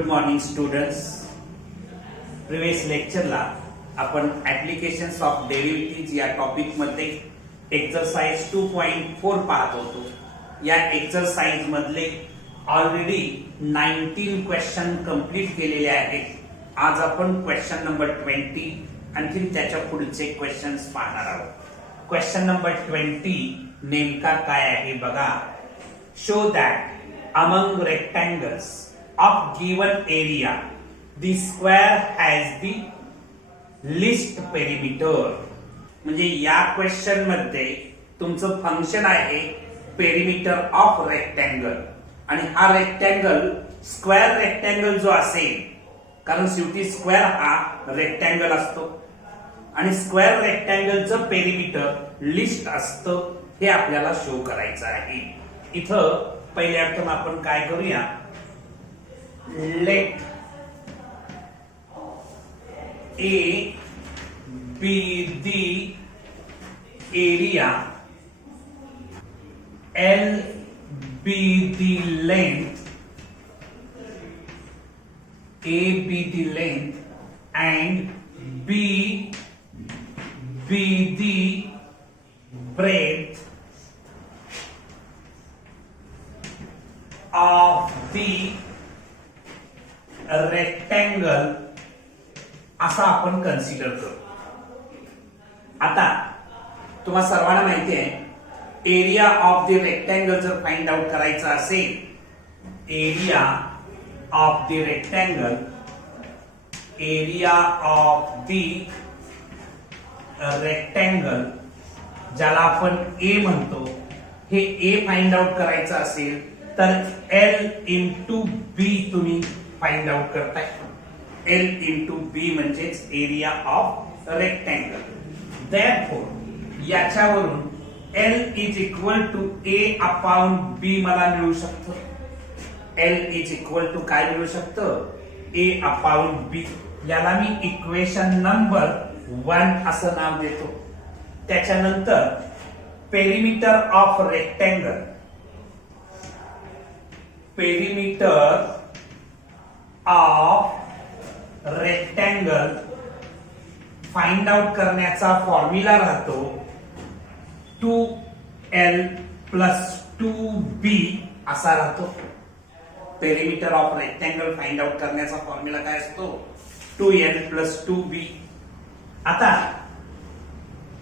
Good morning students. Previous लेक्चरला आपण applications of derivative या topic मध्ये एक्सरसाइज 2.4 पाहत होतो. या एक्सरसाइज मधले ऑलरेडी 19 क्वेश्चन कंप्लीट केलेले आहेत. आज आपण क्वेश्चन नंबर 20 आणखी त्याच्या पुढचे क्वेश्चन्स पाहणार आहोत. क्वेश्चन नंबर 20 नेमका काय आहे बघा. Show that among rectangles of given area the square has the least perimeter. म्हणजे या क्वेश्चन मध्ये तुमचं फंक्शन आहे पेरिमीटर ऑफ रेक्टँगल आणि हा रेक्टँगल स्क्वेअर रेक्टँगल जो असेल, कारण शेवटी स्क्वेअर हा रेक्टँगल असतो आणि स्क्वेअर रेक्टँगलचं पेरिमीटर लिस्ट असतं, हे आपल्याला शो करायचं आहे. इथं पहिले अर्थम आपण काय करूया. Let A be the area, L be the length, A be the length, and B be the breadth of the rectangle असा आपण कन्सिडर करू. आता तुम्हाला सर्वांना माहिती आहे एरिया ऑफ द रेक्टँगल जर फाइंड आउट करायचं असेल, area of the rectangle, area of the rectangle ज्याला आपण ए म्हणतो, हे ए फाइंड आउट करायचं असेल तर एल इंटू बी तुम्ही फाइंड आउट करताय. एल इंटू बी म्हणजेच एरिया ऑफ रेक्टँगल. देअरफॉर याच्यावरून L is equal to A upon B मला मिळू शकतं. एल इज इक्वल टू काय मिळू शकतं, ए अपॉन बी. याला मी इक्वेशन नंबर 1 असं नाव देतो. त्याच्यानंतर perimeter of rectangle, perimeter of rectangle find out करण्याचा फॉर्म्युला राहतो 2l प्लस 2b असा राहतो. Perimeter of rectangle find out करण्याचा फॉर्म्युला काय असतो, 2l प्लस 2b. आता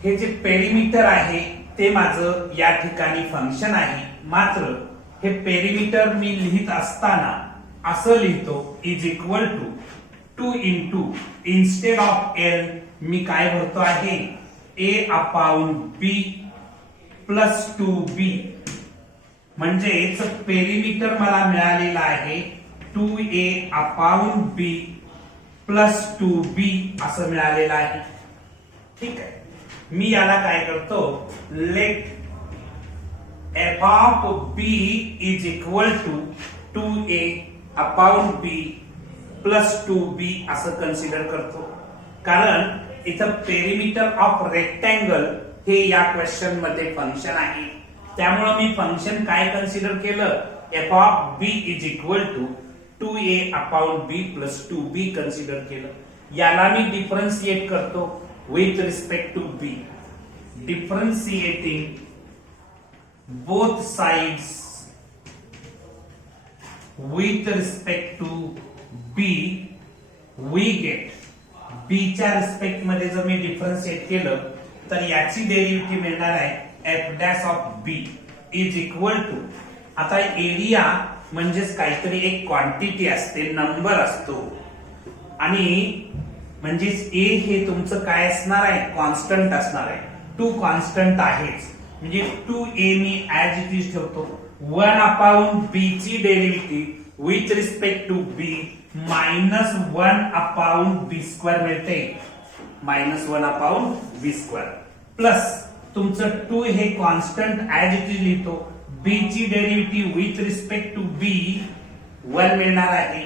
हे जे पेरिमीटर आहे ते माझं या ठिकाणी फंक्शन आहे. मात्र हे पेरिमीटर मी लिहित असताना असं लिहितो is equal to 2 into instead of L मी काय भरतो आहे ए अपॉन बी प्लस 2b. म्हणजेच पेरिमीटर मला मिळालेला आहे 2a अपॉन बी प्लस 2b असं मिळालेलं आहे. ठीक आहे. मी याला काय करतो, let f of b is equal to 2a upon b plus 2b असं कन्सिडर करतो. कारण इथं पेरिमीटर ऑफ रेक्टँगल हे या क्वेश्चन मध्ये फंक्शन आहे. त्यामुळे मी फंक्शन काय कन्सिडर केलं, f of b is equal to 2a upon b plus 2b consider केलं. याला मी डिफरन्शिएट करतो with respect to b. Differentiating both sides with respect to b, we get b च्या रिस्पेक्ट मध्ये जर मी डिफरन्शिएट केलं तर याची डेरिव्हेटिव्ह मिळणार आहे f dash of b is equal to. आता एरिया म्हणजेच काहीतरी एक क्वांटिटी असते, नंबर असतो, आणि म्हणजेच a हे तुमचं काय असणार आहे, कॉन्स्टंट असणार आहे. 2 कॉन्स्टंट आहेच, म्हणजे 2a me as it is ठेवतो. 1 अपॉन b ची derivative with respect to b minus 1 upon b square मिळते. Minus 1 upon b square plus तुमचं 2 हे कॉन्स्टंट ऍज इट इज लिहितो. b ची derivative with respect to b 1 मिळणार आहे.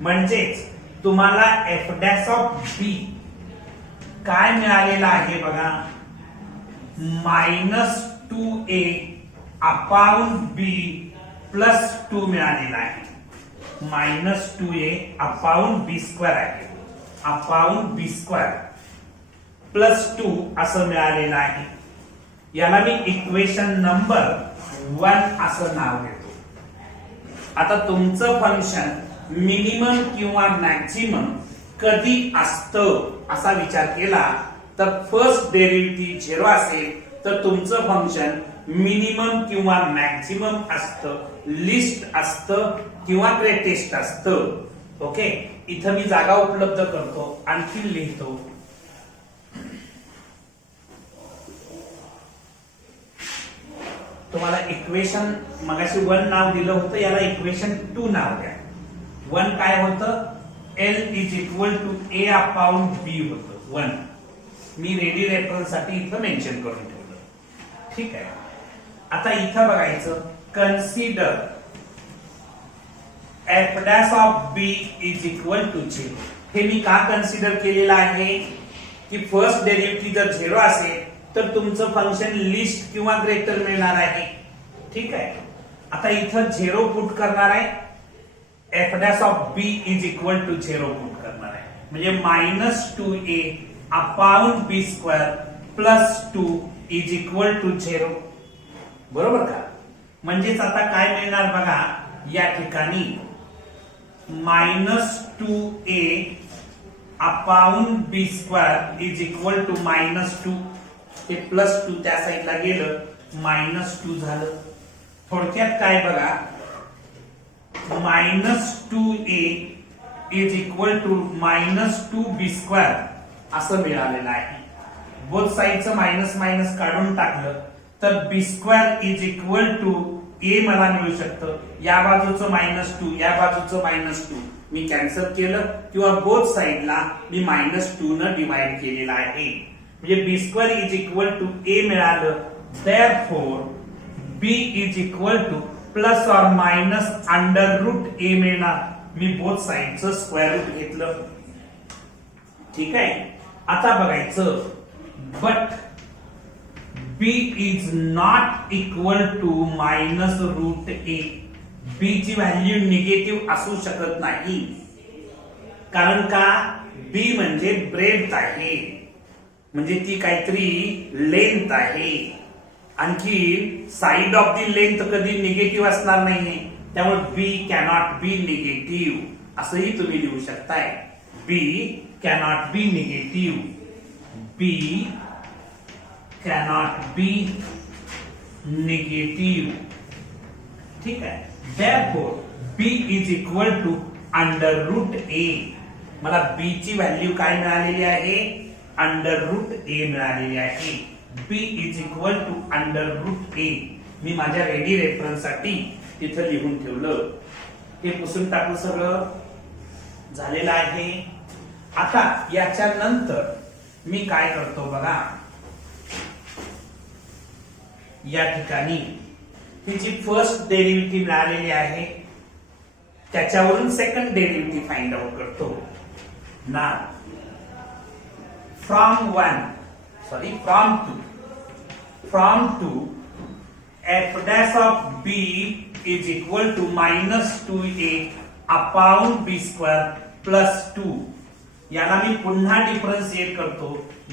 म्हणजेच तुम्हाला f डॅश ऑफ b काय मिळालेलं आहे बघा, minus 2a upon b plus 2 मिळालेला आहे. -2a अपॉन बी स्क्वेअर आहे, अपॉन बी स्क्वेअर प्लस 2 असं मिळालेलं आहे. याला मी इक्वेशन नंबर 1 असं नाव देतो. आता तुमचं फंक्शन मिनिमम किंवा मॅक्झिमम कधी असतं असा विचार केला तर फर्स्ट डेरिव्हेटिव्ह 0 असेल तर तुमचं फंक्शन मिनिमम किंवा मॅक्झिमम असतं, लिस्ट असतं किंवा ग्रेटेस्ट असतं. ओके, इथं मी जागा उपलब्ध करतो, आणखी लिहितो. तुम्हाला इक्वेशन मगाशी 1 नाव दिलं होतं, याला इक्वेशन 2 नाव द्या. 1 काय होतं? L is equal to A upon B होतं 1. मी रेडी रेफरन्स साठी इथं मेन्शन करून ठेवलं. ठीक आहे, आता इथं बघायचं, consider f dash of b is equal to 0. हे मी का कन्सिडर केलेलं आहे की फर्स्ट डेरिव्हेटिव्ह जर 0 असेल तर तुमचं फंक्शन लिस्ट किंवा ग्रेटर मिळणार आहे. ठीक आहे, आता इथं 0 पुट करणार आहे, f dash of b is equal to 0 put करणार आहे, म्हणजे -2a upon b square plus 2 is equal to 0. बरोबर का? म्हणजेच आता काय मिळणार बघा, या ठिकाणी -2a upon b square is equal to -2. हे प्लस 2 त्या साईडला गेलं, -2 झालं. थोडक्यात काय बघा, -2a is equal to -2b square असं मिळालेलं आहे. बोथ साईडचं मायनस मायनस काढून टाकलं तर बी स्क्वेअर इज इक्वल टू ए मला मिळू शकतं. या बाजूचं -2, या बाजूचं -2 मी कॅन्सल केलं किंवा बोथ साईडला मी -2 न डिवाइड केलेलं आहे, म्हणजे B square is equal to A मिळालं. Therefore B is equal to plus or minus √a मिळणार. मी बोथ साईडचं स्क्वेअर रूट घेतलं. ठीक आहे, आता बघायचं, but b is not equal to -√a. b ची व्हॅल्यू निगेटिव्ह असू शकत नाही, कारण का b म्हणजे ब्रेड्थ आहे, म्हणजे ती काहीतरी लेंथ आहे. आणखी साइड ऑफ दी लेंथ कधी निगेटिव्ह असणार नाहीये, त्यामुळे b कॅनॉट बी निगेटिव्ह असंही तुम्ही लिहू शकताय. b cannot be negative, b cannot be negative. ठीक आहे, therefore b is equal to √a. मला b ची व्हॅल्यू काय मिळालेली आहे? √a मिळालेली आहे. b is equal to √a. मी माझ्या रेडी रेफरन्स साठी तिथं लिहून ठेवलं. हे पुसून टाकलं, सगळं झालेलं आहे. आता याच्या नंतर मी काय करतो बघा, या ठिकाणी ही जी फर्स्ट डेरिव्हेटिव्ह मिळालेली आहे त्याच्यावरून सेकंड डेरिव्हेटिव्ह फाइंड आउट करतो ना. From 2 f dash of b is equal to -2a upon b square plus 2. याला मी पुन्हा डिफरन्शिएट करतो,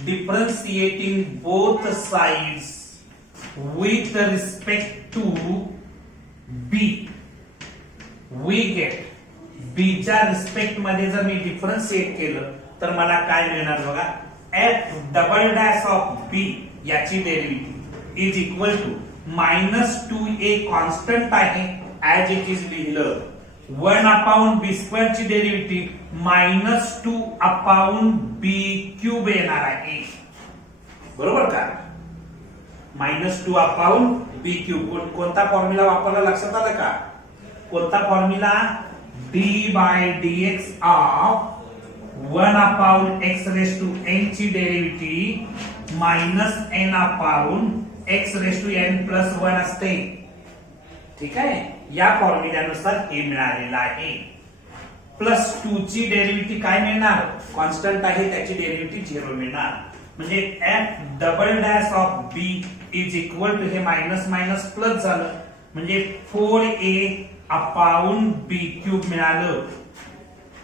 differentiating both sides with respect to b. we get b च्या रिस्पेक्ट मध्ये जर मी डिफरन्शिएट केलं तर मला काय मिळणार बघा, f double dash of b याची derivative is equal to -2a constant आहे ऍज इट इज लिहिलं, 1 अपॉन b स्क्वेअर ची डेरिव्हेटिव्ह -2 अपॉन b क्यूब येणार आहे. बरोबर का? -2 अपॉन b क्यूब. कोणता फॉर्म्युला वापरला लक्षात आलं का? कोणता formula? d by dx of 1 upon x raise to n ची derivative -n upon x raise to n plus 1 असते. ठीक आहे, या फॉर्म्युल्यानुसार हे मिळालेलं आहे. प्लस 2 ची डेरिव्हेटिव्ह काय मिळणार? कॉन्स्टंट आहे, त्याची डेरिव्हेटिव्ह 0 मिळणार. म्हणजे f double dash of b is equal to, हे मायनस मायनस प्लस झालं, म्हणजे 4a अपाऊन बी क्यूब मिळालं.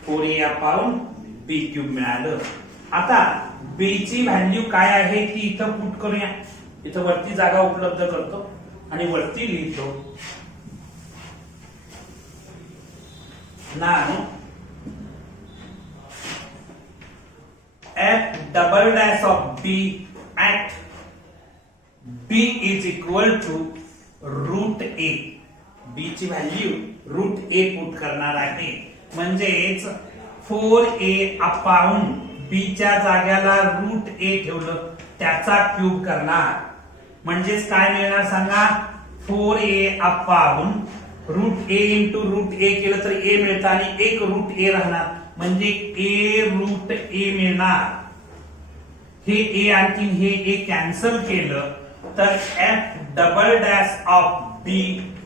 4a अपाऊन बी क्यूब मिळालं. आता b ची व्हॅल्यू काय आहे ती इथं पुट करूया. इथं वरती जागा उपलब्ध करतो आणि वरती लिहितो. Now f double dash of b at b is equal to root a. b ची व्हॅल्यू रूट a पुट करणार आहे. म्हणजेच 4a अपाऊन b च्या जाग्याला रूट a ठेवलं त्याचा क्यूब करणार. म्हणजेच काय मिळणार सांगा. 4a upon root a into root a केलं तर a मिळतं आणि एक रूट a राहणार म्हणजे a रूट a मिळणार. हे a आणखी हे a कॅन्सल केलं तर f double dash of b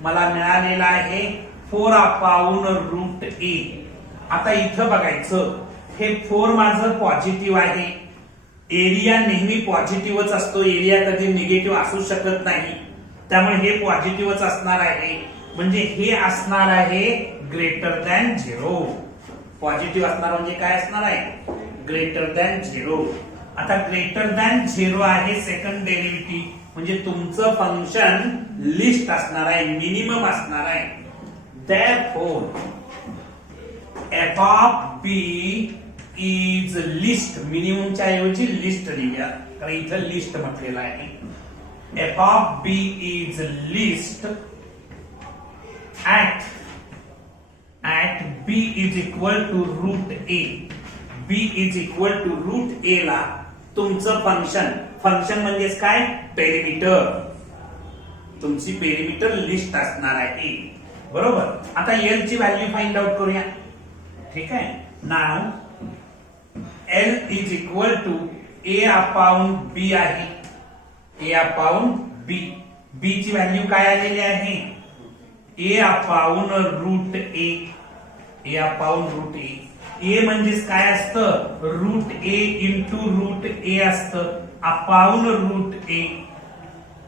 मला मिळालेला आहे 4 अपाऊन रूट a. आता इथं बघायचं हे 4 माझं पॉझिटिव्ह आहे. एरिया नेहमी पॉझिटिव्हच असतो. एरिया कधी निगेटिव्ह असू शकत नाही. त्यामुळे हे पॉझिटिव्हच असणार आहे. म्हणजे हे असणार आहे ग्रेटर दॅन 0. पॉझिटिव्ह असणार म्हणजे काय असणार आहे ग्रेटर दॅन 0. आता ग्रेटर दॅन 0 आहे सेकंड डेरिव्हेटिव्ह म्हणजे तुमचं फंक्शन लिस्ट असणार आहे. मिनिमम असणार आहे. therefore f of b is least. मिनिममच्या ऐवजी लिस्ट लिहिया कारण इथं लिस्ट म्हटलेलं आहे. f of b is list at b is equal to root a. b is equal to root a ला तुमचं फंक्शन म्हणजेच काय पेरिमीटर. तुमची पेरिमीटर लिस्ट असणार आहे. बरोबर. आता l ची व्हॅल्यू फाइंड आउट करूया. ठीक आहे. नाव l is equal to a upon b आहे. a upon b. b ची व्हॅल्यू काय आलेली आहे a upon root a. a upon root a. a म्हणजेच काय असतं root a into root a असतं upon root a.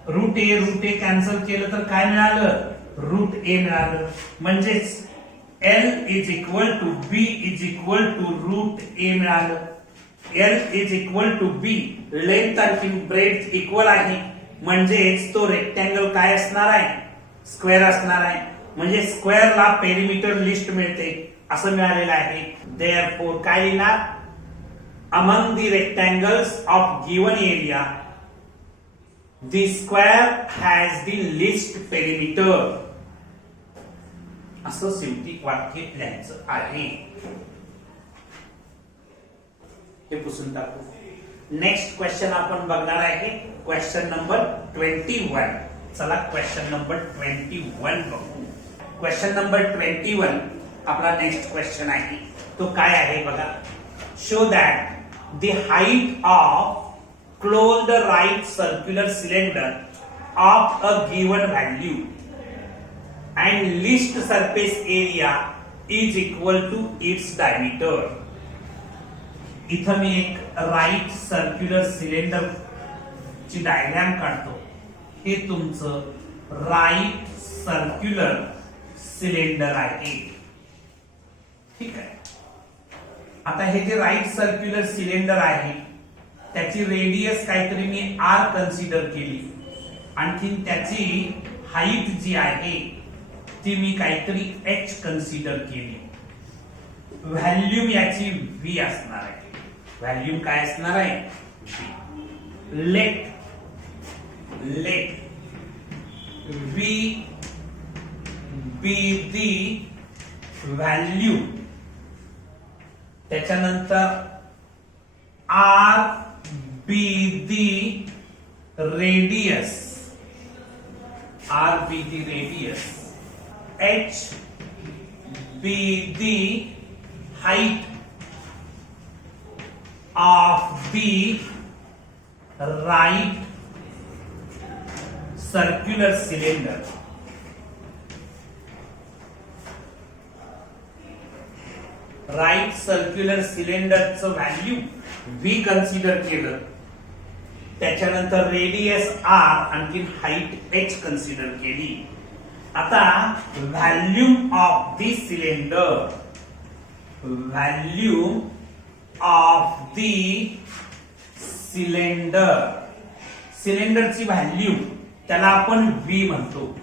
Root a cancel केलं तर काय मिळालं रूट a मिळालं. म्हणजेच l is equal to b is equal to root a मिळालं. l is equal to b. Length आणि ब्रेथ इक्वल आहे म्हणजेच तो रेक्टँगल काय असणार आहे स्क्वेअर असणार आहे. म्हणजे स्क्वेअरला पेरिमीटर लिस्ट मिळते असं मिळालेलं आहे. therefore काय लिहिणार among the rectangles of given area the square has the least perimeter. असं शेवटी वाक्य लिहायचं आहे. हे पुसून टाकू. नेक्स्ट क्वेश्चन आपण बघणार आहे क्वेश्चन नंबर 21. चला क्वेश्चन नंबर 21 बघू. क्वेश्चन नंबर 21 आपला नेक्स्ट क्वेश्चन आहे. तो काय आहे बघा. Show that the height of closed right circular cylinder of a given value and least surface area is equal to its diameter. इथं मी एक राईट सर्क्युलर सिलेंडर ची डायग्राम काढतो. हे तुमचं राईट सर्क्युलर सिलेंडर आहे. ठीक आहे. आता हे जे राईट सर्क्युलर सिलेंडर आहे त्याची रेडियस काहीतरी मी r कन्सिडर केली. आणखी त्याची हाईट जी आहे ती मी काहीतरी h कन्सिडर केली. व्हॅल्यूम याची v असणार आहे. व्हॅल्यूम काय असणार आहे late v be the value. त्याच्यानंतर r be the radius. r be the radius. h be the height of the right circular cylinder. Right circular सिलेंडरचं व्हॅल्यू v कन्सिडर केलं. त्याच्यानंतर रेडियस r आणखी हाईट h कन्सिडर केली. आता volume of the cylinder, volume of the cylinder, सिलेंडरची volume त्याला आपण V म्हणतो.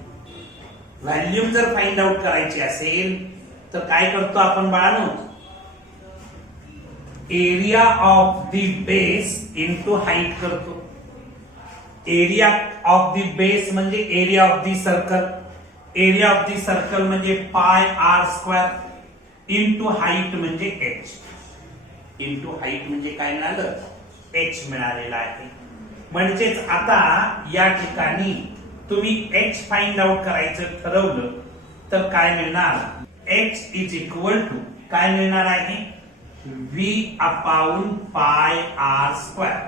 व्हॅल्यूम जर फाइंड आउट करायची असेल तर काय करतो आपण बाळांनो, area of the base into height करतो. एरिया ऑफ द बेस म्हणजे area of the circle, area of the circle म्हणजे pi R square into height म्हणजे एच. इंटू हाईट म्हणजे काय मिळालं, एच मिळालेला आहे. म्हणजेच आता या ठिकाणी तुम्ही एच फाइंड आउट करायचं ठरवलं तर काय मिळणार, एच इज इक्वल टू काय मिळणार आहे, V upon pi R square.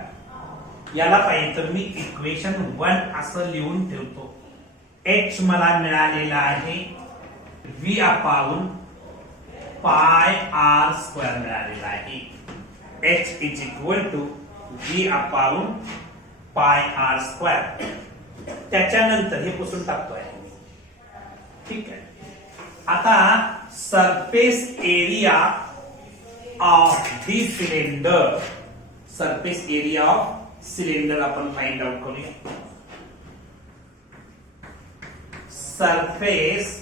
याला पाहिजे तर मी इक्वेशन 1 असं लिहून ठेवतो. एच मला मिळालेला आहे V upon pi R square मिळालेला आहे. H is equal to V upon pi R square. त्याच्यानंतर हे पुसून टाकतोय, ठीक आहे. आता surface area of the cylinder, surface area of cylinder आपण फाइंड आउट करूया. सरफेस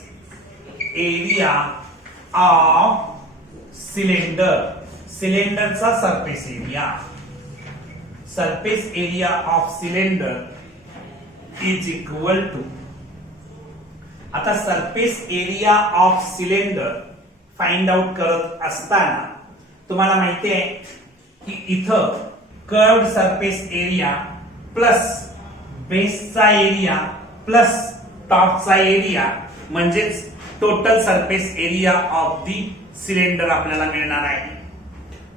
एरिया ऑफ सिलेंडर, सिलेंडरचा surface area, surface area of cylinder is equal to, आता surface area of cylinder find out करत असताना तुम्हाला माहिती आहे की इथं कर्व्ड सरफेस एरिया प्लस बेसचा एरिया प्लस टॉपचा एरिया म्हणजेच total surface area of the cylinder आपल्याला मिळणार आहे.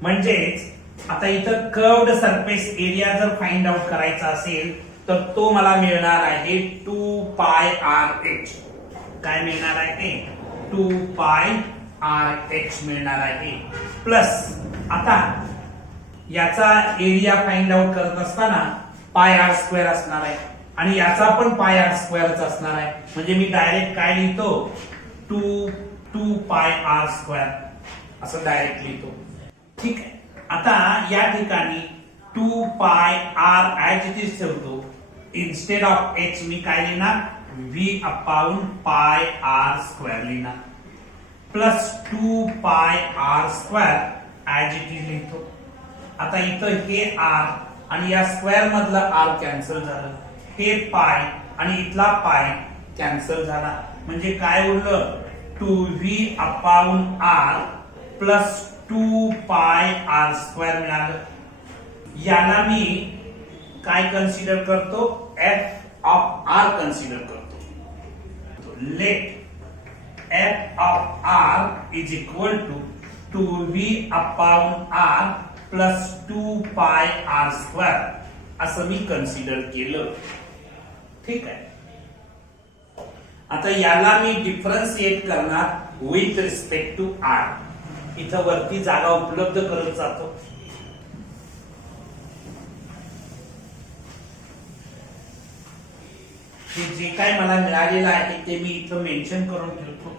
म्हणजेच आता इथं कर्व्ड सरफेस एरिया जर फाइंड आउट करायचा असेल तर तो मला मिळणार आहे 2 पाय आर एच. काय मिळणार आहे, 2 पाय आर एच मिळणार आहे. प्लस आता याचा एरिया फाइंड आउट करत असताना पाय आर स्क्वेअर असणार आहे आणि याचा पण पाय आर स्क्वेअरच असणार आहे. म्हणजे मी डायरेक्ट काय लिहितो, 2 पाय आर स्क्वेअर असं डायरेक्ट लिहितो, ठीक आहे. आता या ठिकाणी 2 pi r as it is ठेवतो. इन्स्टेड ऑफ एच मी काय लिहिणार, V upon pi R square लिहिणार plus 2 pi R square as it is लिहितो. आता इथं हे आर आणि या स्क्वेअर मधलं आर कॅन्सल झालं, हे पाय आणि इथला पाय कॅन्सल झाला. म्हणजे काय उरलं, 2v upon R plus 2 pi R square मिळालं. याला मी काय कन्सिडर करतो, एफ ऑफ आर कन्सिडर करतो. Let F of R is equal to 2v upon R plus 2 pi R square असं मी कन्सिडर केलं, ठीक आहे. आता याला मी डिफरन्शिएट करणार विथ रिस्पेक्ट टू आर. इथं वरती जागा उपलब्ध करत जातो. जे काय मला मिळालेलं आहे ते मी इथं मेन्शन करून ठेवतो.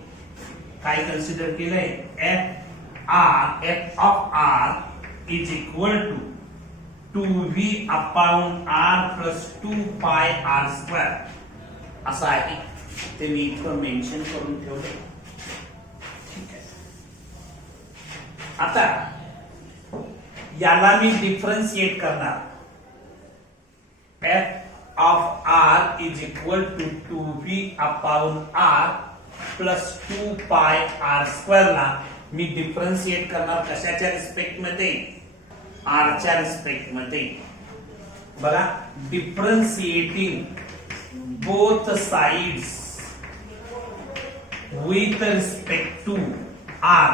काय कन्सिडर केलंय, F of R is equal to 2v upon r plus 2 pi r square असं आहे. ते मी इथं मेन्शन करून ठेवले, ठीक आहे. आता याला मी डिफरन्शिएट करणार. f of r is equal to 2v upon r plus 2 pi r square ला मी डिफरन्शिएट करणार कशाच्या रिस्पेक्ट मध्ये, आर च्या रिस्पेक्ट मध्ये. बघा, differentiating both sides with respect to R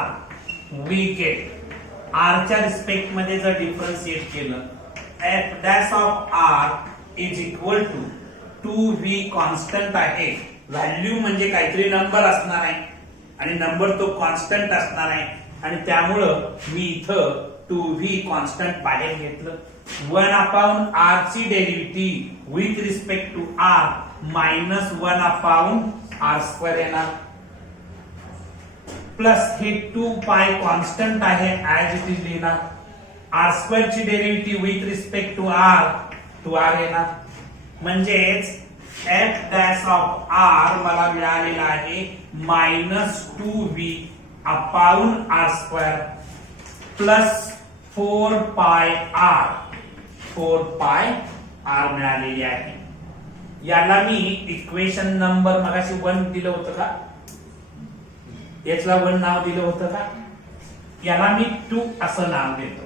we get, R च्या रिस्पेक्ट मध्ये जर डिफरन्शिएट केलं, F dash of R is equal to 2v constant आहे. व्हॅल्यू म्हणजे काहीतरी नंबर असणार आहे आणि नंबर तो कॉन्स्टंट असणार आहे आणि त्यामुळं मी इथं 2v कॉन्स्टंट बाहेर घेतलं. 1 अपॉन आर ची derivative with respect to R minus 1 upon R square येणार प्लस हे 2 पाय कॉन्स्टंट आहे ऍज इट इज लिहिणार आर स्क्वेअर ची derivative with respect to R येणार म्हणजेच एफ डॅश ऑफ आर मला मिळालेला आहे -2v upon R square plus 4 pi R मिळालेली आहे. याला मी इक्वेशन नंबर मगाशी 1 दिलं होतं का, याला 1 नाव दिलं होतं का, याला मी 2 असं नाव देतो.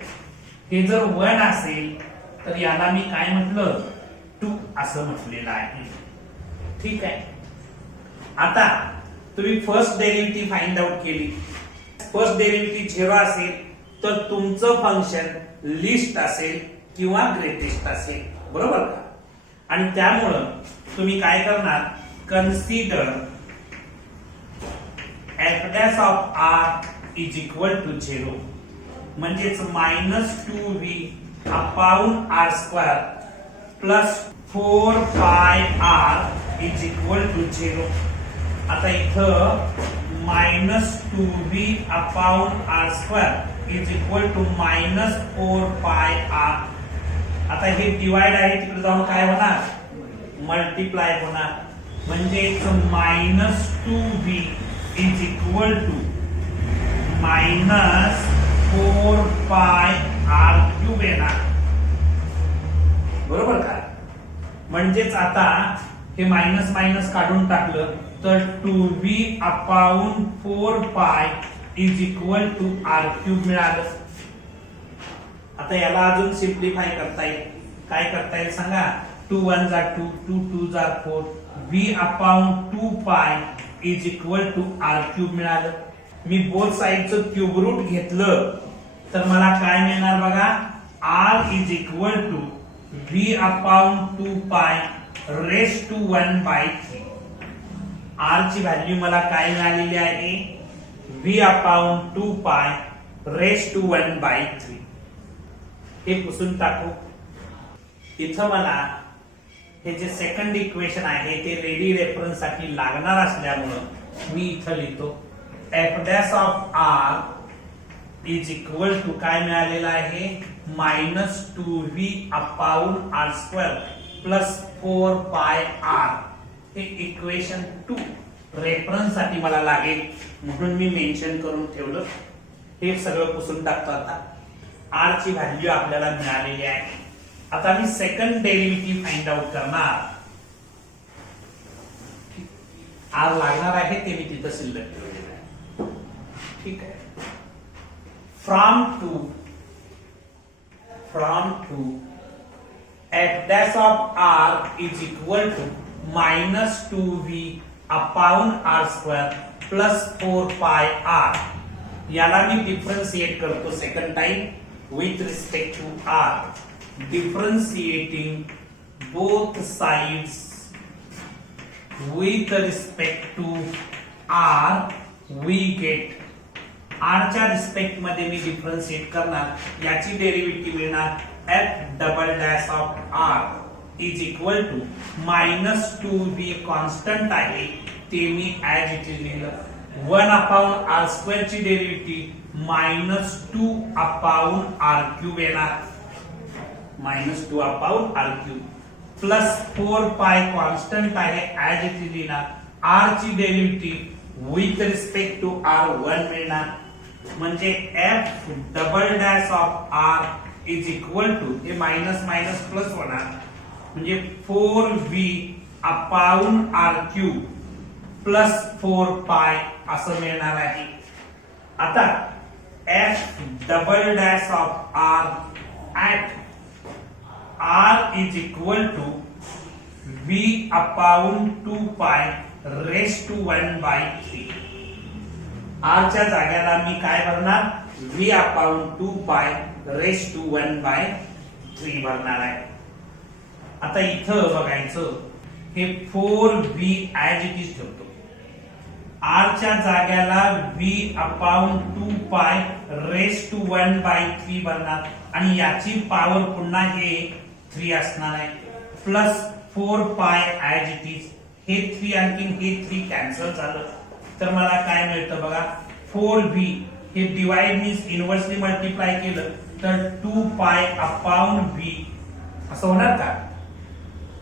हे जर 1 असेल तर याला मी काय म्हटलं 2 असं म्हटलेलं आहे. ठीक आहे. आता तुम्ही फर्स्ट डेरिव्हेटिव्ह फाइंड आउट केली. फर्स्ट डेरिव्हेटिव्ह 0 असेल तर तुमचं फंक्शन लिस्ट असेल किंवा ग्रेटेस्ट असेल, बरोबर का. आणि त्यामुळं तुम्ही काय करणार, consider F dash of R is equal to 0 म्हणजेच -2v upon R square plus 4 pi R is equal to 0. आता इथं -2v upon R square is equal to -4 pi R. आता हे डिवाइड आहे तिकडे जाऊन काय होणार, मल्टिप्लाय होणार. म्हणजेच -2v is equal to -4 pi r cube येणार, बरोबर का. म्हणजेच आता हे मायनस मायनस काढून टाकलं तर 2v upon 4 pi is equal to R cube मिळालं. आता याला अजून सिम्प्लिफाय करता येईल. काय करता येईल सांगा, 2 1 जा 2, 2 2 जा 4, v upon 2 pi is equal to R cube मिळालं. मी बोथ साइडचं क्यूब रूट घेतलं तर मला काय मिळणार बघा, r is equal to v upon 2 pi raise to 1/3. r ची व्हॅल्यू मला काय मिळालेली आहे, v upon 2 pi raise to 1/3. हे पुसून टाकू. इथं मला हे जे सेकंड इक्वेशन आहे ते रेडी रेफरन्स साठी लागणार असल्यामुळं मी इथं लिहितो F dash of R is equal to काय मिळालेलं आहे, -2v upon R square plus 4 pi R. हे इक्वेशन 2 रेफरन्स साठी मला लागेल म्हणून मी मेन्शन करून ठेवलं. हे सगळं पुसून टाकतो. आता आर ची व्हॅल्यू आपल्याला मिळालेली आहे. आता मी सेकंड डेरिव्हेटिव्ह फाइंड आउट करणार. आर लागणार आहे ते मी तिथं शिल्लक ठेवलेलं आहे. ठीक आहे. From two F dash of R is equal to -2v upon R square plus 4 pi R. याला मी डिफरन्शिएट करतो second time with respect to r, differentiating both sides with respect to r, we get r च्या respect मध्ये मी differentiate करणार. याची derivative मिळणार f double dash of r is equal to -2v constant आहे ते मी ऍज इट इज लिहिलं. 1 अपॉन आर स्क्वेअर ची डेरिव्हेटिव्ह -2 अपॉन आर क्यूब येणार, -2 upon R cube plus 4 pi constant आहे ऍज इट इज लिहिणार. आर ची derivative with respect to R 1 मिळणार. म्हणजे F double dash of R is equal to हे minus minus plus होणार म्हणजे 4v upon R cube plus 4 पाय असं मिळणार आहे. आता F double dash of R at R is equal to v upon 2 pi raise to 1/3. R च्या जाग्याला मी काय भरणार, v upon 2 pi raise to 1/3 भरणार आहे. आता इथं बघायचं हे 4v ऍज इट इज ठेवतो. आर च्या जाग्याला v upon 2 pi raise to 1/3 भरणार आणि याची पॉवर पुन्हा हे 3 असणार आहे प्लस 4 पाय ऍज इट इज हे 3 आणखी हे 3 कॅन्सल झालं तर मला काय मिळतं बघा 4v हे डिवाइड मीन्स इनव्हर्सली मल्टिप्लाय केलं तर 2 पाय अपॉन v असं होणार का?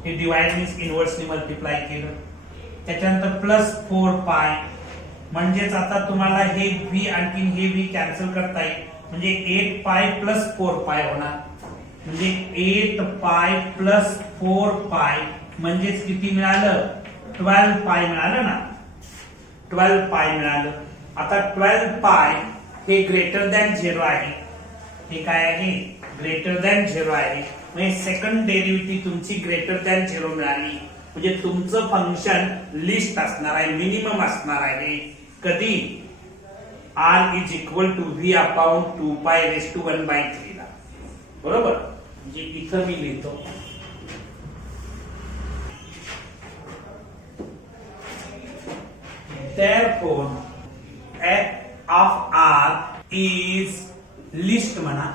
हे डिवाइड मीन्स इनव्हर्सली मल्टिप्लाय केलं त्याच्यानंतर प्लस 4 पाय म्हणजेच आता तुम्हाला हे v आणखी हे v कॅन्सल करता येईल म्हणजे 8 पाय प्लस 4 पाय होणार म्हणजे 8 पाय प्लस 4 पाय म्हणजेच किती मिळालं 12 पाय मिळालं ना 12 पाय मिळालं. आता 12 पाय हे ग्रेटर दॅन 0 आहे हे काय आहे ग्रेटर दॅन 0 आहे म्हणजे सेकंड डेरिव्हेटिव्ह तुमची ग्रेटर दॅन 0 मिळाली म्हणजे तुमचं फंक्शन लिस्ट असणार आहे मिनिमम असणार आहे कधी r is equal to v upon 2 pi raise to 1/3 ला बरोबर म्हणजे इथं मी लिहितो therefore f of r is list म्हणा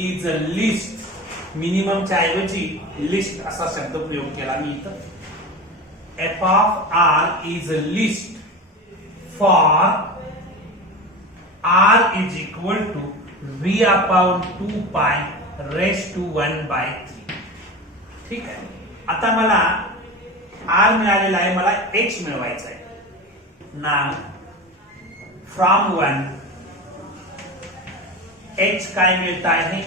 is a list मिनिममच्या ऐवजी लिस्ट असा शब्द प्रयोग केला मी इथं f of r is a list for r is equal to v upon 2 pi raised to 1/3 ठीक आहे. आता मला r मिळालेला आहे मला h मिळवायचा आहे now from 1 h काय मिळत आहे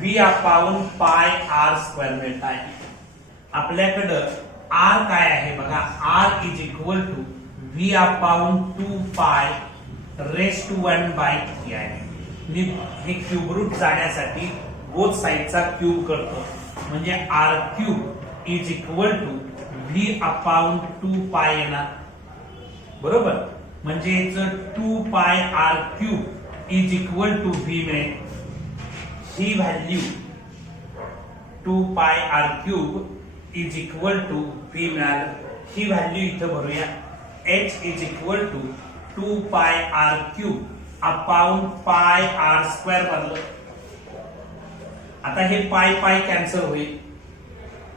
v upon pi r square मिळत आहे आपल्याकडं r काय आहे बघा r is equal to v upon 2 pi raise to 1/3 आहे. मी हे क्यूब रूट जाण्यासाठी बोथ साइडचा क्यूब करतो म्हणजे r cube is equal to v upon 2 pi येणार बरोबर म्हणजे 2 pi r cube is equal to v मिळेल ही value 2 pi r cube is equal to v मिळालं ही व्हॅल्यू इथं भरूया h is equal to 2 pi r cube upon pi r square बनलं. आता हे पाय पाय कॅन्सल होईल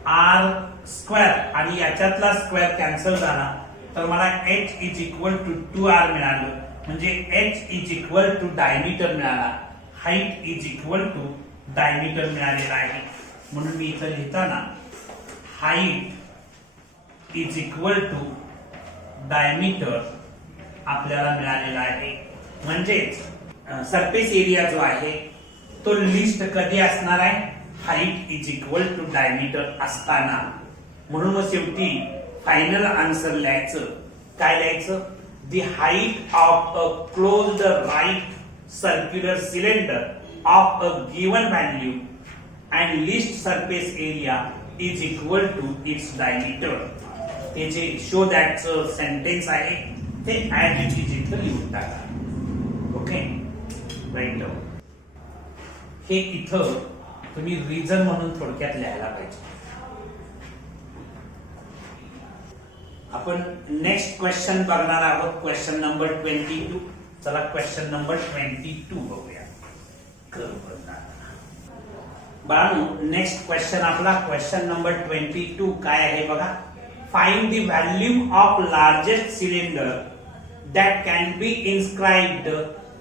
r स्क्वेअर आणि याच्यातला स्क्वेअर कॅन्सल झाला तर मला h is equal to 2r मिळालं म्हणजे h is equal to diameter मिळाला height is equal to diameter मिळालेला आहे म्हणून मी इथं लिहिताना height is equal to diameter आपल्याला मिळालेला आहे म्हणजेच सरफेस एरिया जो आहे तो लिस्ट कधी असणार आहे height is equal to diameter असताना म्हणून मग शेवटी फायनल आन्सर लिहायचं काय लिहायचं the height of a closed right circular cylinder of a given value and least surface area is equal to its diameter. ते जे शो दॅटचं सेंटेन्स आहे ते ऍज इट इज इथं लिहून टाका. ओके राईट हे इथं तुम्ही रिझन म्हणून थोडक्यात लिहायला पाहिजे. आपण नेक्स्ट क्वेश्चन बघणार आहोत क्वेश्चन नंबर 22. चला क्वेश्चन नंबर 22 बघूया. बाळांनो नेक्स्ट क्वेश्चन आपला क्वेश्चन नंबर 22 काय आहे बघा find the volume of largest cylinder that can be inscribed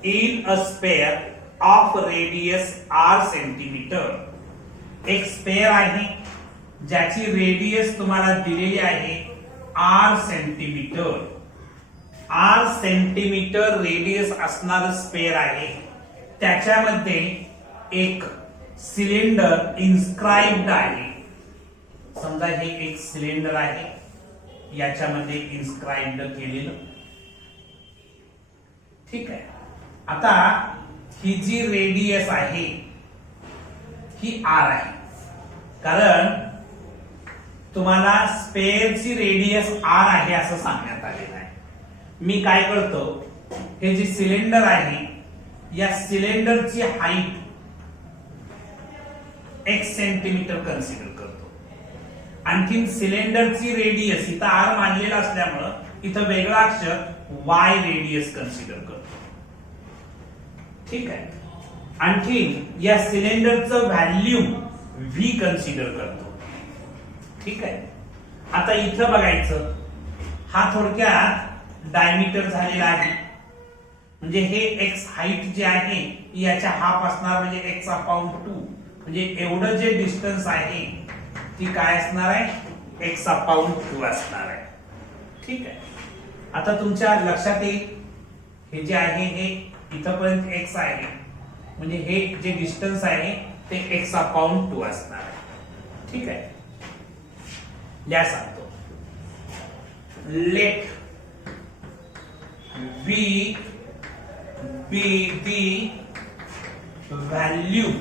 in a sphere of radius r centimeter. एक स्पेअर आहे ज्याची रेडियस तुम्हाला दिलेली आहे r centimetre. r centimetre radius असणारं स्पेअर आहे त्याच्यामध्ये एक सिलेंडर इन्स्क्राइब्ड आहे. समजा हे एक सिलेंडर आहे याच्यामध्ये इन्स्क्राइब्ड केलेलं ठीक आहे. आता ही जी रेडियस आहे ही r आहे कारण तुम्हाला स्पेअरची रेडियस r आहे असं सांगण्यात आलेलं आहे. मी काय करतो हे जे सिलेंडर आहे या सिलेंडरची हाईट 1 सेंटीमीटर कन्सिडर करतो. आणखी सिलेंडरची रेडियस इथं r मानलेला असल्यामुळं इथं वेगळा अक्षर y रेडियस कन्सिडर करतो ठीक आहे. आणखी या सिलेंडरचं व्हॅल्यूम v कन्सिडर करतो ठीक आहे. आता इथं बघायचं, हा थोडक्यात डायमीटर झालेला आहे, म्हणजे हे एक्स हाईट जे आहे याच्या हाफ असणार, म्हणजे एक्स अपॉन 2, म्हणजे एवढं जे डिस्टन्स आहे ती काय असणार आहे, एक्स अपॉन 2 असणार आहे. ठीक आहे. आता तुमच्या लक्षात येईल हे जे आहे हे इथपर्यंत एक्स आहे, म्हणजे हे जे डिस्टन्स आहे ते एक्स अपॉन 2 असणार आहे. ठीक आहे. लिहा सांगतो. Let v be the value,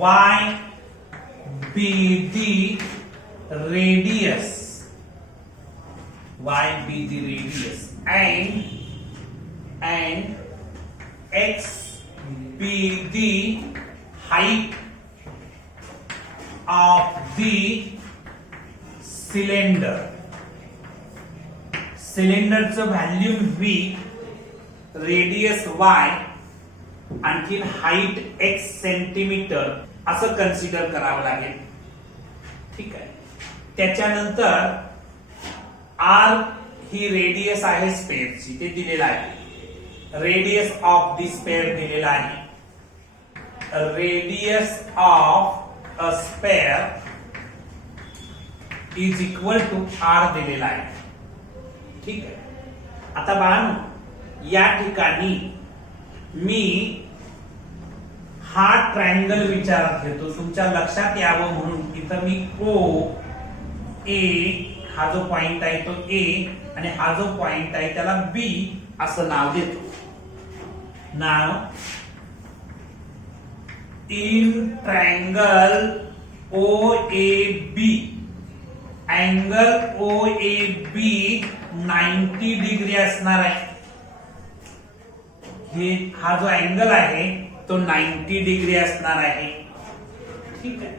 y be the radius, y be the radius, and x be the height of the cylinder. सिलेंडरचं व्हॅल्यूम v, रेडियस y, आणखी हाईट x सेंटीमीटर असं कन्सिडर करावं लागेल. ठीक आहे. त्याच्यानंतर r ही रेडियस आहे स्पेअरची, ते दिलेलं आहे. रेडियस ऑफ दी स्पेअर दिलेला आहे. Radius of a sphere is equal to r दिलेला आहे. ठीक आहे. आता बाळांनो, या ठिकाणी मी हा ट्रायंगल विचारात घेतो, तुमच्या लक्षात यावं म्हणून इथं मी ओ ए, हा जो पॉइंट आहे तो ए, आणि हा जो पॉइंट आहे त्याला बी असं नाव देतो. नाव in triangle O A B, angle O A B 90 degree असणार आहे. हा जो अँगल आहे तो 90 डिग्री असणार आहे. ठीक आहे.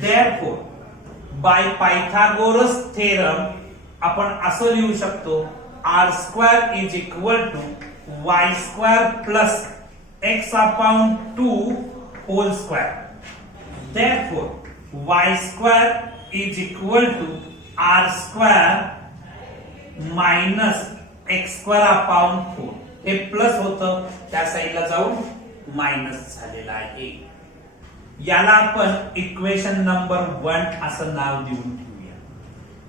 देअरफॉर बाय पायथागोरस थेरम आपण असं लिहू शकतो, R square is equal to Y square plus X upon 2 whole square. Therefore Y square is equal to R square minus X square upon 4. हे प्लस होतं, त्या साईडला जाऊन मायनस झालेला आहे. याला आपण इक्वेशन नंबर 1 असं नाव देऊन ठेवूया.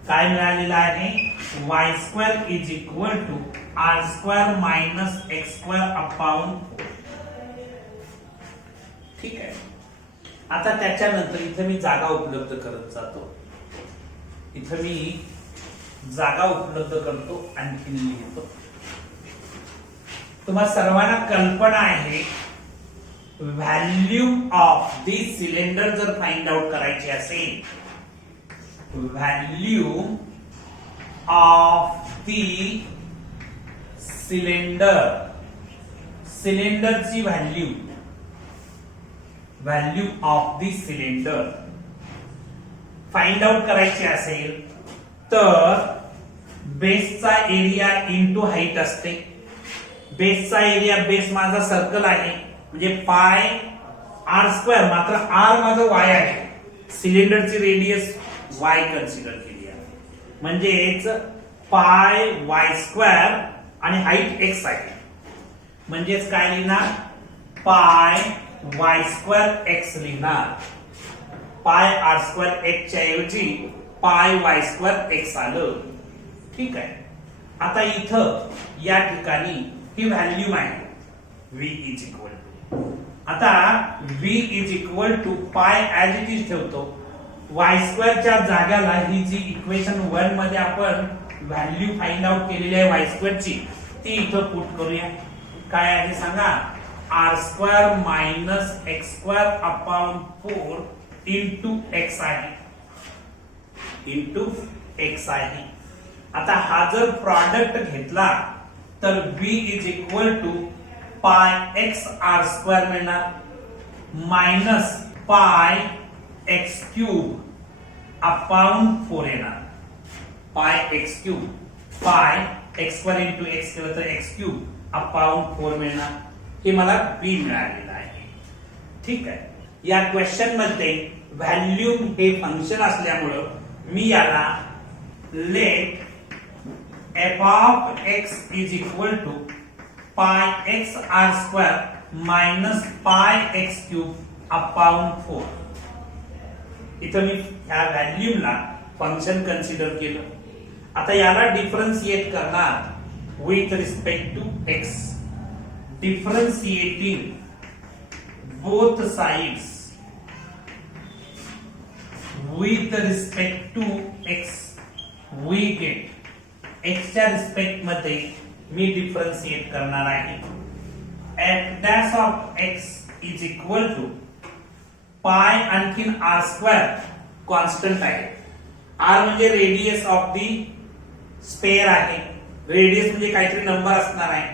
काय मिळालेलं आहे, Y square is equal to R square minus X square upon 4. ठीक आहे. आता त्याच्यानंतर इथे मी जागा उपलब्ध करत जातो. इथं मी जागा उपलब्ध करतो, आणखी लिहितो. तुम्हा सर्वांना कल्पना आहे, व्हॅल्यूम ऑफ दी सिलेंडर जर फाइंड आउट करायची असेल, व्हॅल्यूम ऑफ दी सिलेंडर, सिलेंडरची value of the cylinder find out करायची असेल तर बेसचा एरिया इंटू हाईट असते. बेसचा एरिया, बेस माझा सर्कल आहे, म्हणजे पाय आर स्क्वेअर, मात्र आर माझं वाय आहे. सिलेंडरची रेडियस वाय कन्सिडर केली आहे, म्हणजेच पाय वाय स्क्वेअर आणि हाईट एक्स आहे. म्हणजेच काय लिहिणार, पाय वाय स्क्वेअर एक्स लिहिणार. पाय आर स्क्वेअर एक्स च्या ऐवजी पाय वाय स्क्वेअर एक्स आलं. ठीक आहे. आता इथं या ठिकाणी ही व्हॅल्यू आहे v इज इक्वल टू, आता v इज इक्वल टू पाय ऍज इट इज ठेवतो. वाय स्क्वेअरच्या जाग्याला ही जी इक्वेशन 1 मध्ये आपण व्हॅल्यू फाइंड आउट केलेली आहे वाय स्क्वेअरची, ती इथं पुट करूया. काय आहे सांगा, R square minus X square upon 4 into X आहे, इंटू एक्स आहे. आता हा जर प्रॉडक्ट घेतला तर v is equal to pi X R square मिळणार, minus pi X cube upon 4 येणार. Pi X cube, pi X square into X केलं तर एक्स क्यूब अपॉन 4 मिळणार. हे मला b मिळालेलं आहे. ठीक आहे. या क्वेश्चन मध्ये व्हॅल्यूम हे फंक्शन असल्यामुळं मी याला late f of x is equal to pi x r square minus pi x cube upon 4. इथं मी ह्या व्हॅल्यूला फंक्शन कन्सिडर केलं. आता याला डिफरन्शिएट करणार with respect to x. Differentiating both sides with respect to x we get x च्या respect मध्ये मी differentiate करणार आहे. f dash of x is equal to pi आणखीन r square कॉन्स्टंट आहे. r म्हणजे रेडियस ऑफ दी स्पेअर आहे. Radius म्हणजे काहीतरी नंबर असणार आहे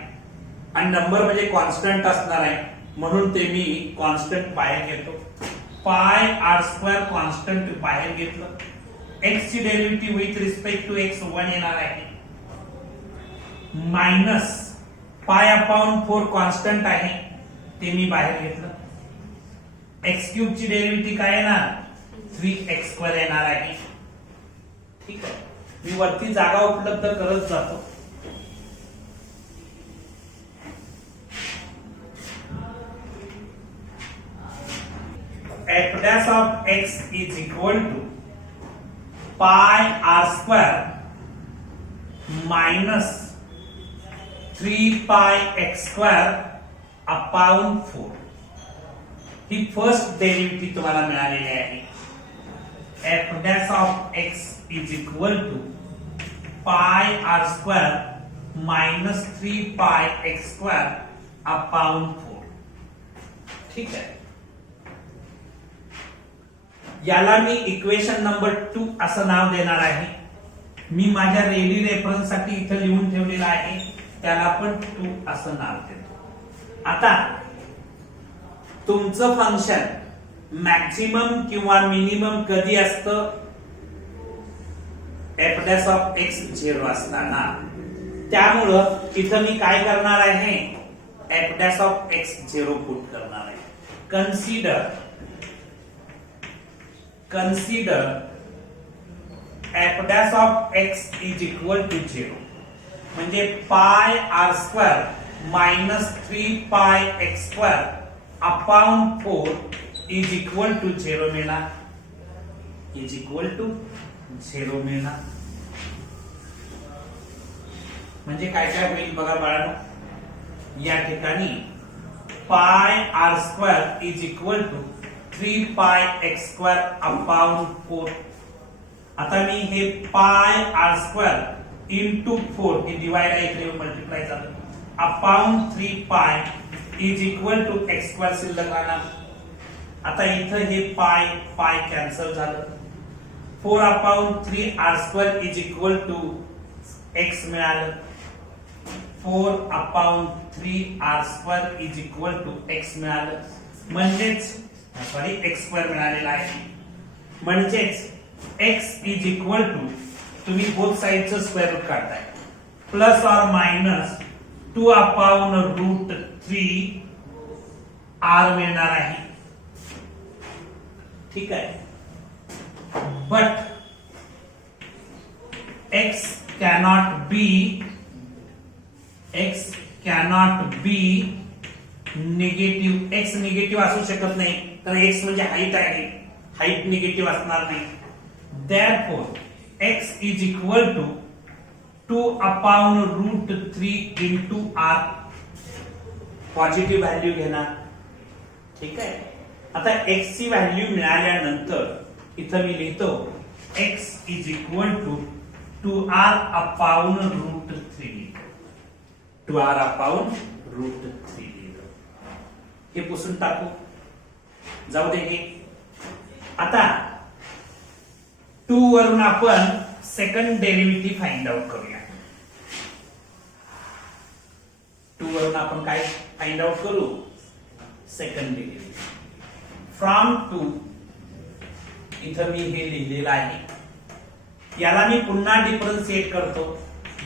आणि नंबर म्हणजे कॉन्स्टंट असणार आहे, म्हणून ते मी कॉन्स्टंट बाहेर घेतो. पाय आर स्क्वेअर कॉन्स्टंट बाहेर घेतलं. x ची derivative with respect to x 1 येणार आहे. मायनस पाय अपॉन 4 कॉन्स्टंट आहे, ते मी बाहेर घेतलं. x क्यूब ची डेरिव्हेटिव्ह काय येणार 3x² येणार आहे. ठीक आहे, मी वरती जागा उपलब्ध करत जातो. f dash of x is equal to pi r square minus 3 pi x square upon 4. He first derivative तुम्हाला मिळालेली आहे. f dash of x is equal to pi r square minus 3 pi x square upon 4. ठीक आहे, याला मी equation number 2 असं नाव देणार आहे. मी माझ्या रेडी रेफरन्स साठी इथं लिहून ठेवलेलं आहे, त्याला पण 2 असं नाव देतो. आता तुमचं फंक्शन मॅक्सिमम किंवा मिनिमम कधी असतं f dash of x 0 असताना. त्यामुळं इथं मी काय करणार आहे f dash of x 0 put करणार आहे. consider f dash of x is equal to 0 म्हणजे pi r square minus 3 pi x square upon 4 is equal to 0 मिळणार. is equal to 0 मिळणार. म्हणजे काय काय होईल बघा बाळांनो, या ठिकाणी pi r square is equal to 3 pi x square upon 4. आता मी हे pi r square into 4 हे डिवाइड आहे, इकडे मल्टिप्लाय झालं, upon 3 pi is equal to x square शिल्लक राहणार. आता इथं हे pi कॅन्सल झालं. 4 upon 3 r square is equal to x मिळालं. 4 upon 3 r square is equal to x मिळालं. म्हणजेच सॉरी x स्क्वेअर मिळालेला आहे. म्हणजेच x इज इक्वल टू, तुम्ही बोथ साइडचं स्क्वेअर रूट काढताय, plus or minus 2 upon route 3 r मिळणार आहे. ठीक आहे, but x cannot be negative. x negative असू शकत नाही, तर x म्हणजे हाईट आहे, हाईट निगेटिव्ह असणार नाही. therefore x is equal to 2 upon root 3 into r. Positive value घेणार. ठीक आहे, आता x ची व्हॅल्यू मिळाल्यानंतर इथं मी लिहितो x is equal to 2r upon root 3. 2r upon root 3. हे पुसून टाकू, जाऊ दे हे. आता 2 वरून आपण सेकंड डेरिव्हेटिव्ह फाइंड आउट करूया. 2 वरून आपण काय फाइंड आउट करू, सेकंड डेरिव्हेटिव्ह. फ्रॉम 2 इथं मी हे लिहिलेलं आहे, याला मी पुन्हा डिफरन्शिएट करतो.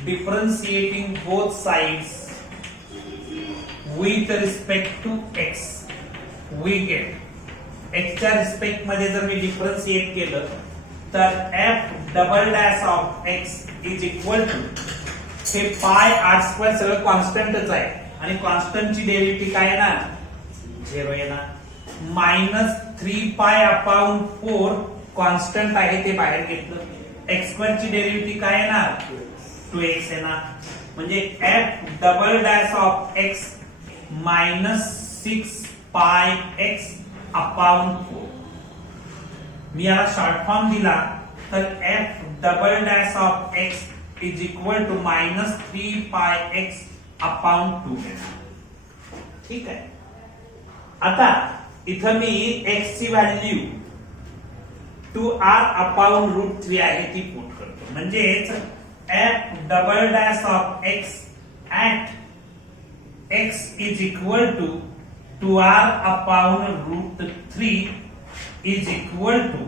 Differentiating both sides with respect to x we get x च्या रिस्पेक्ट मध्ये जर मी डिफरन्शिएट केलं तर F double dash of x is equal to हे पाय आर स्क्वेअर सगळं कॉन्स्टंटच आहे आणि कॉन्स्टंटची डेरिव्हेटिव्ह काय येणार 0 येणार मायनस 3 पाय अपॉन 4 कॉन्स्टंट आहे ते बाहेर घेतलं एक्स स्क्वेअर ची डेरिव्हेटिव्ह काय येणार 2x येणार म्हणजे F double dash of x minus 6 पाय एक्स अपॉन 4 मी याला शॉर्ट फॉर्म दिला तर F double dash of x is equal to minus 3 pi x upon 2 ठीक आहे आता इथं मी एक्स ची व्हॅल्यू 2r अपॉन रूट 3 आहे ती पुट करतो म्हणजेच f double dash of x at x is equal to 2r upon route 3 is equal to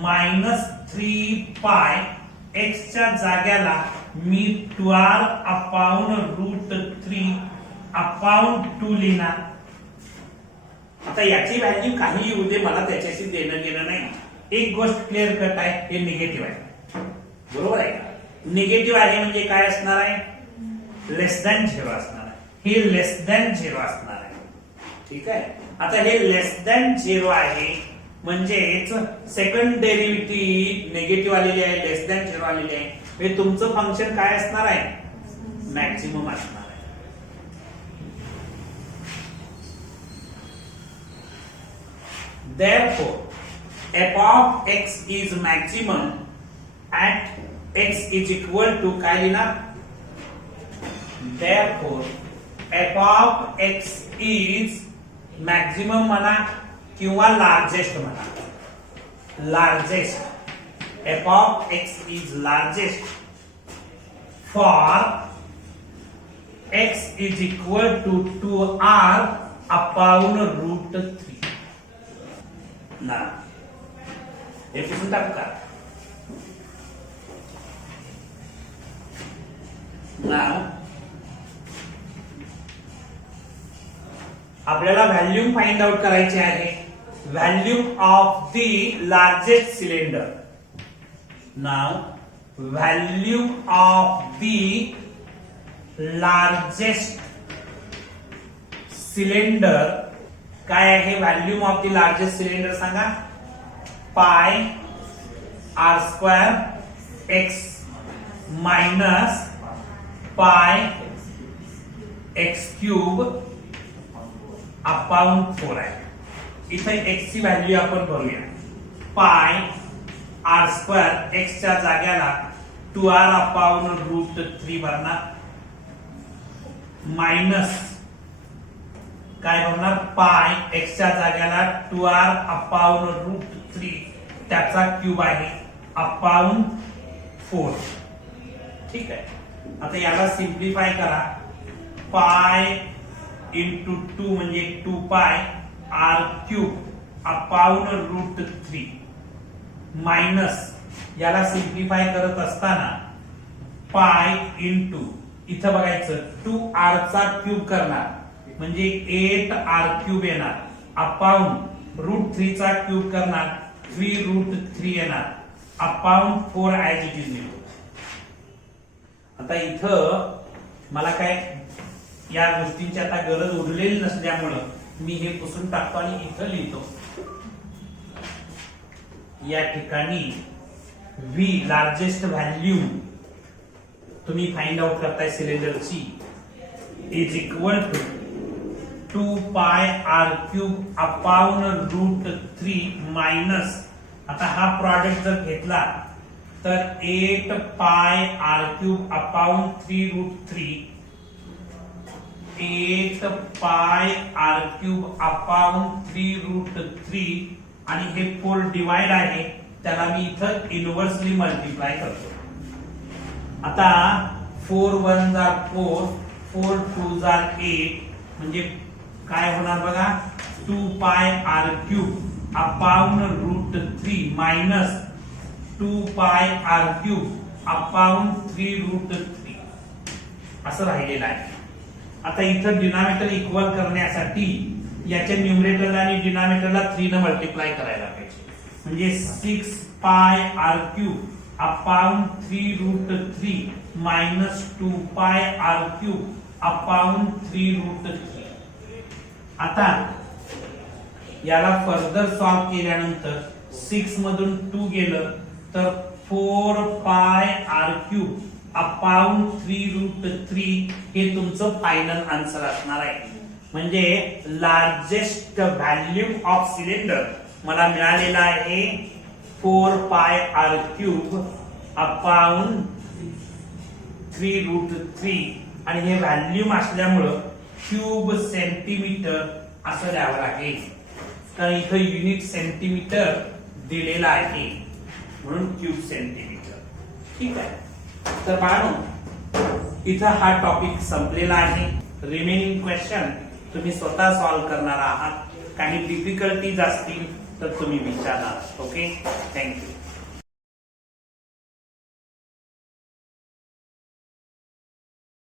minus 3 pi x च्या जाग्याला मी 2r अपॉन रूट 3 अपॉन 2 लिहिणार आता याची व्हॅल्यू काही येऊ दे मला त्याच्याशी देणं घेणं नाही एक गोष्ट क्लिअर कट आहे हे निगेटिव्ह आहे बरोबर आहे निगेटिव्ह आहे म्हणजे काय असणार आहे लेस दॅन 0 असणार आहे हे लेस दॅन 0 असणार आहे ठीक आहे आता हे लेस दॅन 0 आहे म्हणजेच सेकंड डेरिव्हेटिव्ह निगेटिव्ह आलेली आहे लेस दॅन 0 आलेली आहे हे तुमचं फंक्शन काय असणार आहे मॅक्सिमम असणार आहे therefore f of x is maximum at x is equal to काय लिहिणार therefore f of x is maximum म्हणा किंवा लार्जेस्ट म्हणा largest f of x is largest for x is equal to 2r upon root 3 ना हे पुसून टाकू का Now आपल्याला व्हॅल्यूम फाइंड आउट करायचे आहे volume of the largest cylinder now volume of the largest cylinder काय आहे volume of the largest cylinder सांगा pi R square X minus pi X cube upon 4 आहे इथे एक्स ची व्हॅल्यू आपण भरूया पाय आर स्क्वेअर एक्स च्या जाग्याला 2r अपॉन रूट 3 भरणार मायनस काय होणार पाय एक्स च्या जाग्याला 2r अपॉन रूट 3 त्याचा क्यूब आहे अपॉन 4 ठीक आहे आता याला सिंप्लिफाय करा पाय इंटू 2 म्हणजे 2 pi r cube upon route 3 minus याला सिंप्लिफाय करत असताना पाय इंटू इथं बघायचं 2r चा क्यूब करणार म्हणजे 8r क्यूब येणार अपॉन रूट 3 चा क्यूब करणार 3 रूट 3 येणार अपॉन 4 ऍज इट इज लिहितो आता इथं मला काय या गोष्टींची आता गरज उरलेली नसल्यामुळं मी हे पुसून टाकतो आणि इथं लिहितो या ठिकाणी v लार्जेस्ट व्हॅल्यू तुम्ही फाइंड आउट करताय सिलेंडरची is equal to 2 pi r cube upon route 3 minus आता हा प्रॉडक्ट जर घेतला तर 8 पाय आर क्यूब अपॉन 3 रूट 3 8 पाय आर क्यूब अपॉन 3 रूट 3 आणि हे 4 डिवाइड आहे त्याला मी इथं इनव्हर्सली मल्टिप्लाय करतो आता 4 1 जार 4 4 2 जार 8 म्हणजे काय होणार बघा 2 pi r cube upon route 3 minus 2 pi r cube upon 3 root 3 असं राहिलेलं आहे आता इथं डिनॉमिनेटर इक्वल करण्यासाठी याच्या न्यूमरेटरला आणि डिनॉमिनेटरला 3 ने मल्टिप्लाय करायला पाहिजे म्हणजे 6 pi r cube upon 3 root 3 minus 2 pi r cube upon 3 root 3. आता याला फर्दर सॉल्व केल्यानंतर 6 मधून 2 गेलं तर 4 pi r cube upon 3 root 3 हे तुमचं फायनल आन्सर असणार आहे. म्हणजे लार्जेस्ट व्हॅल्यूम ऑफ सिलेंडर मला मिळालेला आहे 4 pi r cube upon 3 root 3 आणि हे व्हॅल्यूम असल्यामुळं क्यूब सेंटीमीटर असं द्यावं लागेल, कारण इथं युनिट सेंटीमीटर दिलेला आहे म्हणून क्यूब सेंटीमीटर. ठीक आहे. तर बाळांनो इथं हा टॉपिक संपलेला आहे. रिमेनिंग क्वेश्चन तुम्ही स्वतः सॉल्व्ह करणार आहात. काही डिफिकल्टीज असतील तर तुम्ही विचारा. Okay, thank you.